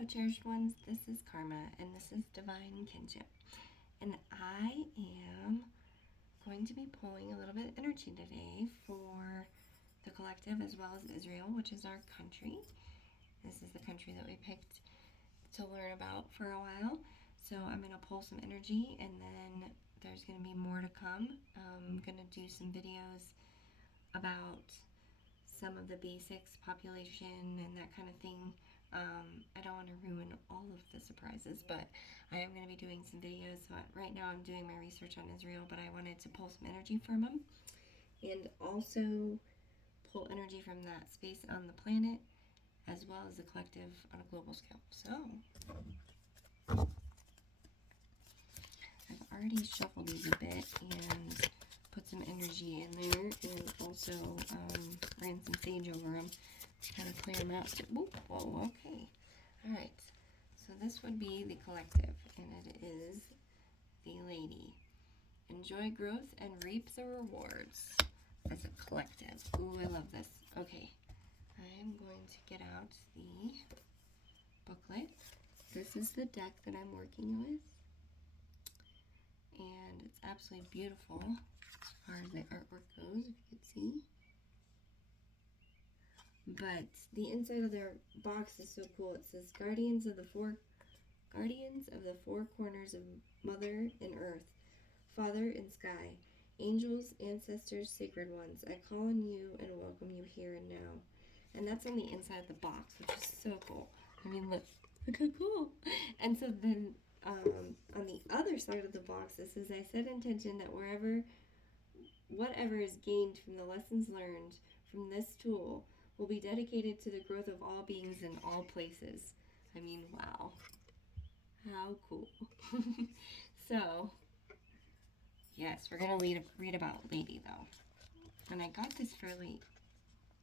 Hello, cherished ones. This is Karma, and this is Divine Kinship. And I am going to be pulling a little bit of energy today for the collective as well as Israel, which is our country. This is the country that we picked to learn about for a while. So I'm going to pull some energy, and then there's going to be more to come. I'm going to do some videos about some of the basics, population, and that kind of thing. I don't want to ruin all of the surprises, but I am going to be doing some videos. So right now I'm doing my research on Israel, but I wanted to pull some energy from them and also pull energy from that space on the planet as well as the collective on a global scale. So I've already shuffled these a bit and put some energy in there, and also ran some sage over them to kind of clear them out. Whoa, okay. All right. So this would be the collective, and it is the lady. Enjoy growth and reap the rewards as a collective. Ooh, I love this. Okay. I'm going to get out the booklet. This is the deck that I'm working with, and it's absolutely beautiful as far as the artwork goes, if you can see. But the inside of their box is so cool. It says Guardians of the four corners of Mother and Earth, Father and Sky, angels, ancestors, sacred ones, I call on you and welcome you here and now. And that's on the inside of the box, which is so cool. I mean, look how cool. And so then on the other side of the box, it says, I set intention that whatever is gained from the lessons learned from this tool will be dedicated to the growth of all beings in all places. I mean, wow. How cool. So, yes, we're going to read about Lady, though. And I got this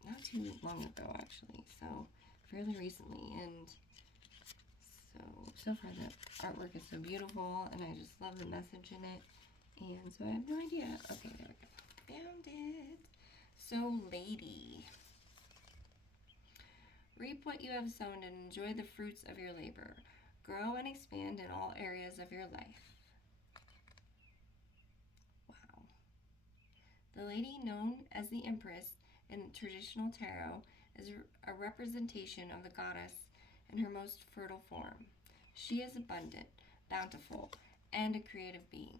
not too long ago, actually. So, fairly recently. And so far the artwork is so beautiful, and I just love the message in it. And so I have no idea. Okay, there we go. Found it. So, Lady. Reap what you have sown and enjoy the fruits of your labor. Grow and expand in all areas of your life. Wow. The lady, known as the Empress in traditional tarot, is a representation of the goddess in her most fertile form. She is abundant, bountiful, and a creative being.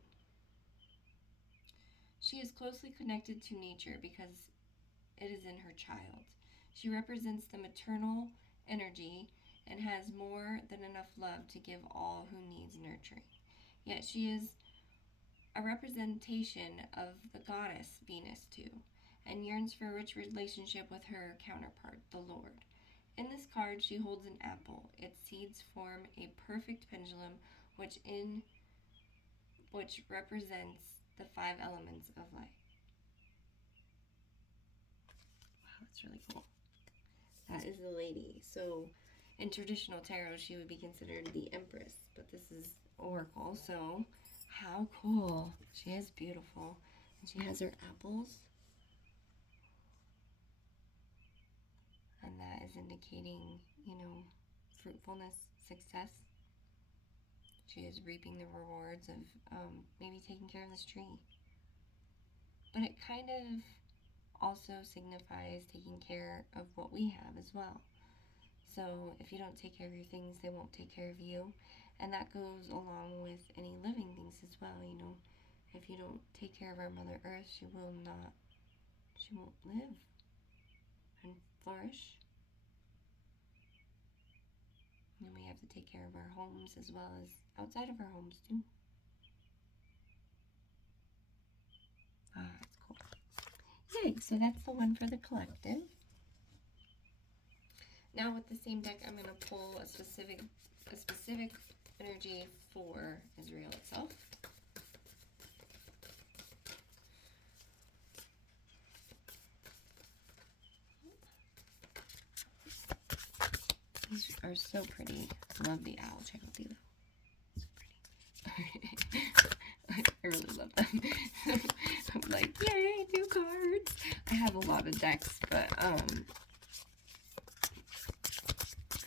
She is closely connected to nature because it is in her child. She represents the maternal energy and has more than enough love to give all who needs nurturing. Yet she is a representation of the goddess Venus too, and yearns for a rich relationship with her counterpart, the Lord. In this card, she holds an apple. Its seeds form a perfect pendulum, which represents the 5 elements of life. Wow, that's really cool. That is the lady. So in traditional tarot, she would be considered the Empress, but this is Oracle, so how cool. She is beautiful. And she has her apples. And that is indicating, fruitfulness, success. She is reaping the rewards of maybe taking care of this tree. But it kind of also signifies taking care of what we have as well. So if you don't take care of your things, they won't take care of you. And that goes along with any living things as well, If you don't take care of our Mother Earth, she won't live and flourish. And we have to take care of our homes as well as outside of our homes too. That's cool. Yay, so that's the one for the collective. Now with the same deck, I'm going to pull a specific energy for Israel itself. These are so pretty. Love the owl. Check out the owl. So pretty. I really love them. I'm like, yay, new cards. I have a lot of decks, but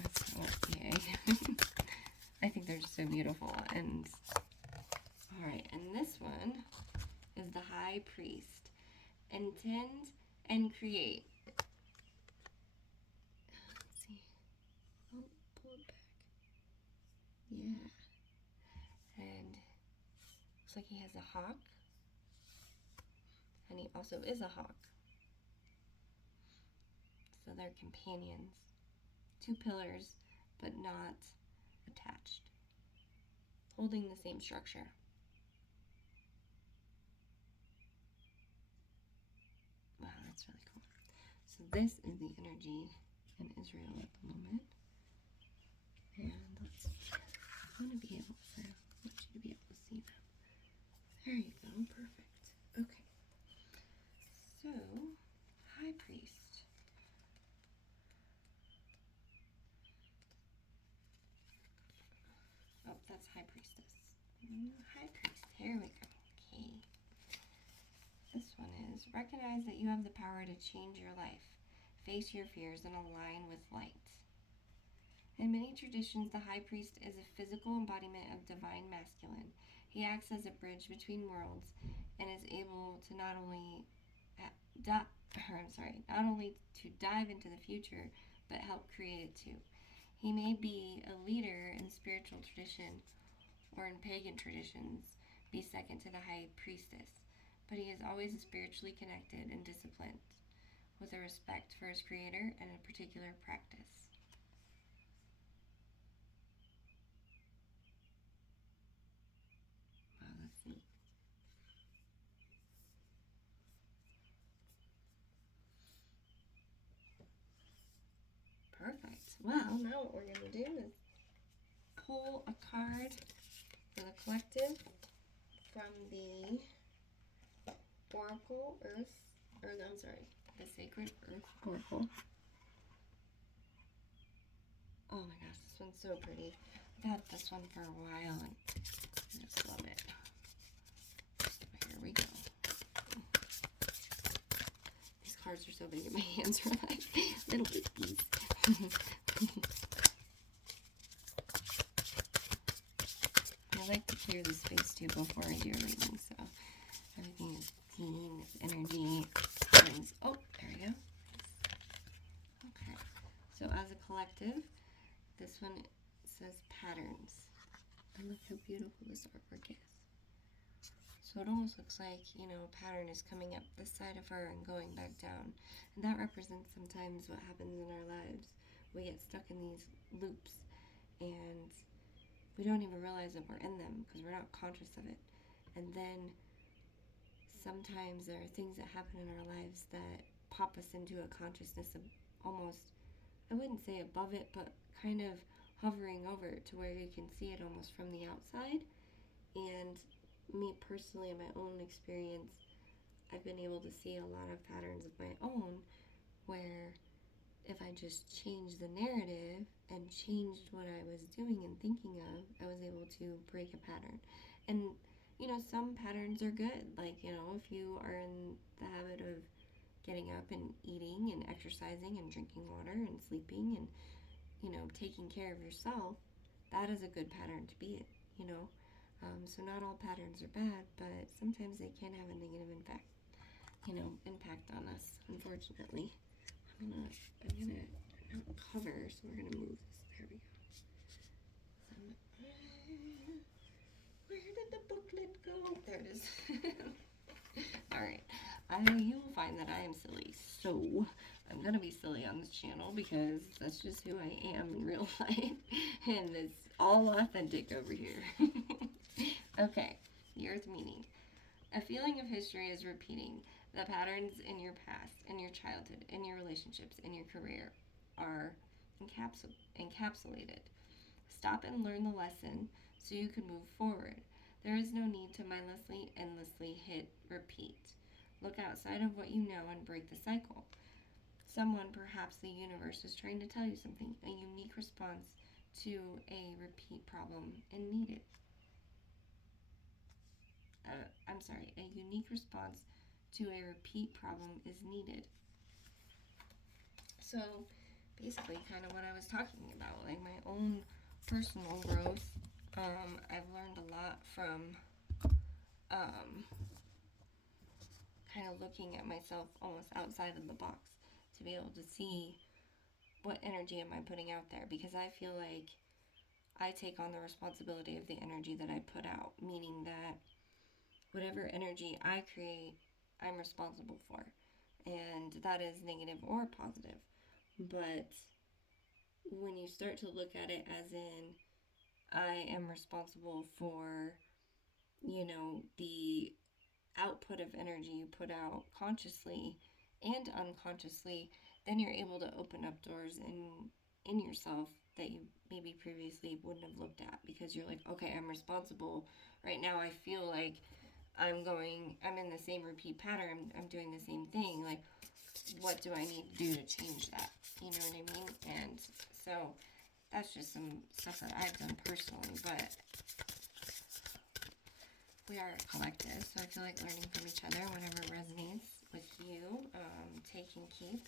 that's not yay. so beautiful. And all right, and this one is the High Priest. Intend and create. Let's see. Oh, pull it back. Yeah. And looks like he has a hawk. And he also is a hawk. So they're companions. Two pillars, but not attached. Holding the same structure. Wow, that's really cool. So this is the energy in Israel at the moment. And let's see. I want to be able to, I want you to be able to see them. There you go, perfect. Okay. So, High Priest. Oh, that's High Priestess. High Priest, here we go. Okay. This one is, recognize that you have the power to change your life. Face your fears and align with light. In many traditions, the high priest is a physical embodiment of divine masculine. He acts as a bridge between worlds and is able to not only to dive into the future, but help create it too. He may be a leader in spiritual tradition or in pagan traditions, be second to the high priestess, but he is always spiritually connected and disciplined, with a respect for his creator and a particular practice. Wow, that's neat. Perfect. Well, now what we're going to do is pull a card for the collective from the Oracle Earth, the Sacred Earth Oracle. Oh my gosh, this one's so pretty. I've had this one for a while and I just love it. Here we go. These cards are so big and my hands are like little bitties. I like to clear the space too before I do everything, so everything is clean, it's energy, things. Oh, there we go. Okay, so as a collective, this one says patterns. And look how beautiful this artwork is. So it almost looks like, a pattern is coming up the side of her and going back down. And that represents sometimes what happens in our lives. We get stuck in these loops and we don't even realize that we're in them because we're not conscious of it. And then sometimes there are things that happen in our lives that pop us into a consciousness of almost, I wouldn't say above it, but kind of hovering over it to where you can see it almost from the outside. And me personally, in my own experience, I've been able to see a lot of patterns of my own where if I just changed the narrative and changed what I was doing and thinking of, I was able to break a pattern. And, some patterns are good. Like, if you are in the habit of getting up and eating and exercising and drinking water and sleeping and, taking care of yourself, that is a good pattern to be in, So not all patterns are bad, but sometimes they can have a negative impact on us, unfortunately. I'm gonna not cover, so we're gonna move this. There we go. Where did the booklet go? There it is. Alright. You will find that I am silly, so I'm gonna be silly on this channel because that's just who I am in real life. And it's all authentic over here. Okay, the earth meaning. A feeling of history is repeating. The patterns in your past, in your childhood, in your relationships, in your career are encapsulated. Stop and learn the lesson so you can move forward. There is no need to mindlessly, endlessly hit repeat. Look outside of what you know and break the cycle. Someone, perhaps the universe, is trying to tell you something, a unique response to a repeat problem and need it. A unique response to a repeat problem is needed. So basically kind of what I was talking about, like my own personal growth I've learned a lot from kind of looking at myself almost outside of the box to be able to see what energy am I putting out there, because I feel like I take on the responsibility of the energy that I put out, meaning that whatever energy I create, I'm responsible for. And that is negative or positive. But when you start to look at it as in, I am responsible for, the output of energy you put out consciously and unconsciously, then you're able to open up doors in yourself that you maybe previously wouldn't have looked at, because you're like, okay, I'm responsible. Right now I feel like I'm in the same repeat pattern. I'm doing the same thing. Like, what do I need to do to change that? You know what I mean? And so that's just some stuff that I've done personally, but we are a collective, so I feel like learning from each other, whatever resonates with you, take and keep.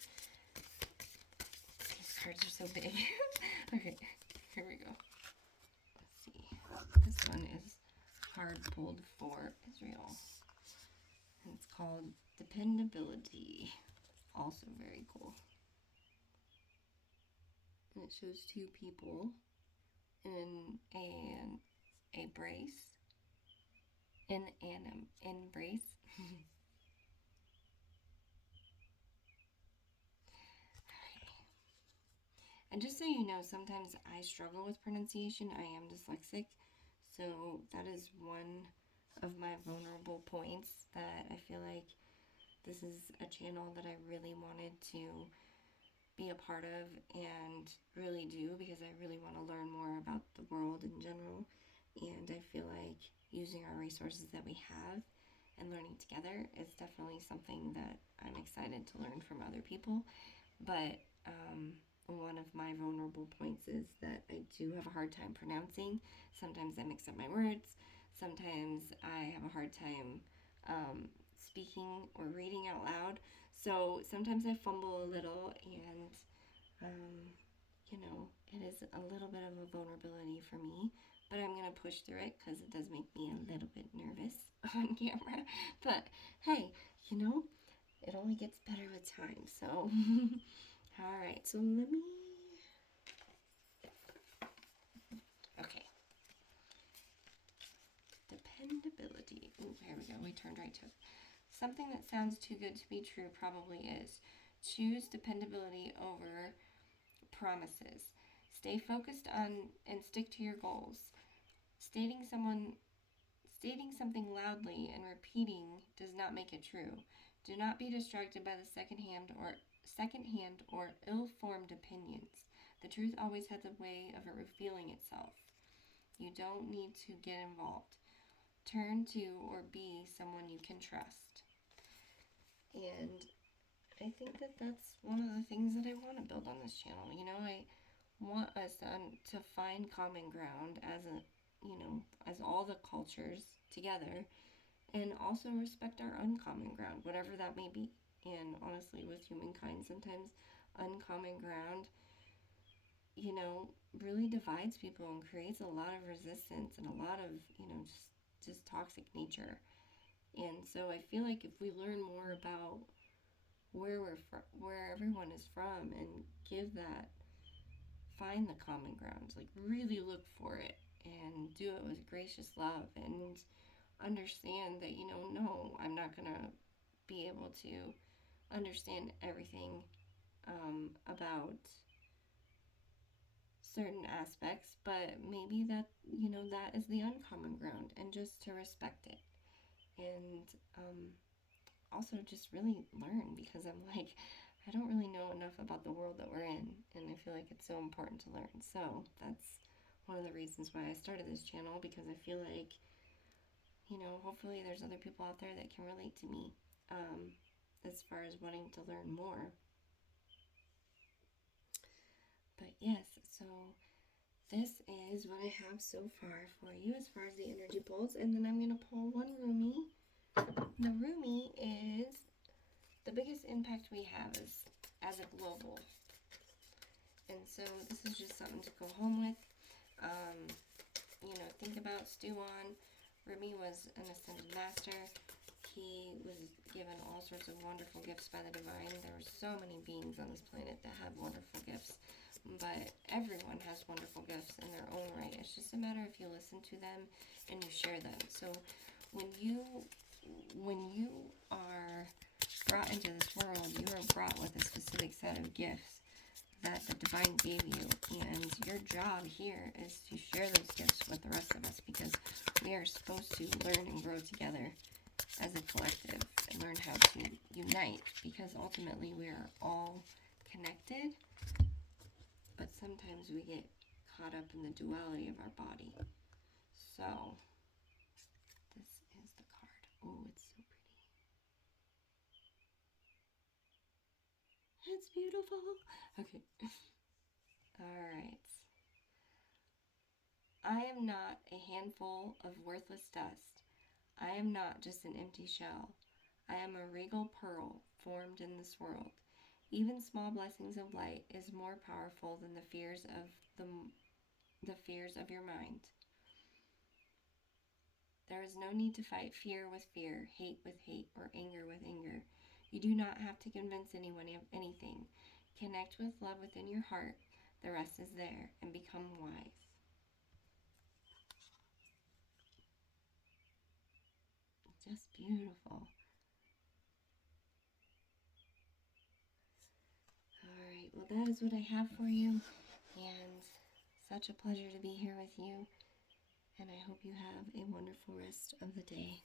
These cards are so big. Okay, here we go. Let's see. This one is card pulled for Israel. And it's called Dependability. Also very cool. And it shows two people in a brace. In an embrace. And just so you know, sometimes I struggle with pronunciation. I am dyslexic. So that is one of my vulnerable points that I feel like this is a channel that I really wanted to be a part of and really do, because I really want to learn more about the world in general. And I feel like using our resources that we have and learning together is definitely something that I'm excited to learn from other people. But one of my vulnerable points is that I do have a hard time pronouncing. Sometimes I mix up my words. Sometimes I have a hard time speaking or reading out loud. So sometimes I fumble a little, and it is a little bit of a vulnerability for me. But I'm going to push through it because it does make me a little bit nervous on camera. But hey, it only gets better with time. So, all right. So let me. Okay. Dependability. Ooh, here we go. We turned right to it. Something that sounds too good to be true probably is. Choose dependability over promises. Stay focused on and stick to your goals. Stating something loudly and repeating does not make it true. Do not be distracted by the secondhand or ill-formed opinions. The truth always has a way of revealing itself. You don't need to get involved. Turn to or be someone you can trust. And I think that that's one of the things that I want to build on this channel. I want us to find common ground as all the cultures together, and also respect our uncommon ground, whatever that may be. And honestly, with humankind, sometimes uncommon ground, really divides people and creates a lot of resistance and a lot of, just toxic nature. And so I feel like if we learn more about where everyone is from, and find the common grounds, like really look for it and do it with gracious love, and understand that, no, I'm not going to be able to understand everything about certain aspects, but maybe that is the uncommon ground, and just to respect it. And also just really learn, because I'm like, I don't really know enough about the world that we're in, and I feel like it's so important to learn. So that's one of the reasons why I started this channel, because I feel like, hopefully there's other people out there that can relate to me as far as wanting to learn more. But yes, so this is what I have so far for you as far as the energy pulls, and then I'm going to pull one Rumi. The Rumi is the biggest impact we have as a global. And so this is just something to go home with. Think stew on. Rumi was an ascended master. He was given all sorts of wonderful gifts by the divine. There are so many beings on this planet that have wonderful gifts, but everyone has wonderful gifts in their own right. It's just a matter if you listen to them and you share them. So when you are brought into this world, you are brought with a specific set of gifts that the divine gave you, and your job here is to share those gifts with the rest of us, because we are supposed to learn and grow together as a collective and learn how to unite, because ultimately we are all connected, but sometimes we get caught up in the duality of our body. So this is the card. Oh, it's so pretty. It's beautiful. Okay. All right. I am not a handful of worthless dust. I am not just an empty shell. I am a regal pearl formed in this world. Even small blessings of light is more powerful than the fears of your mind. There is no need to fight fear with fear, hate with hate, or anger with anger. You do not have to convince anyone of anything. Connect with love within your heart. The rest is there, and become wise. Just beautiful. Alright, well, that is what I have for you, and such a pleasure to be here with you, and I hope you have a wonderful rest of the day.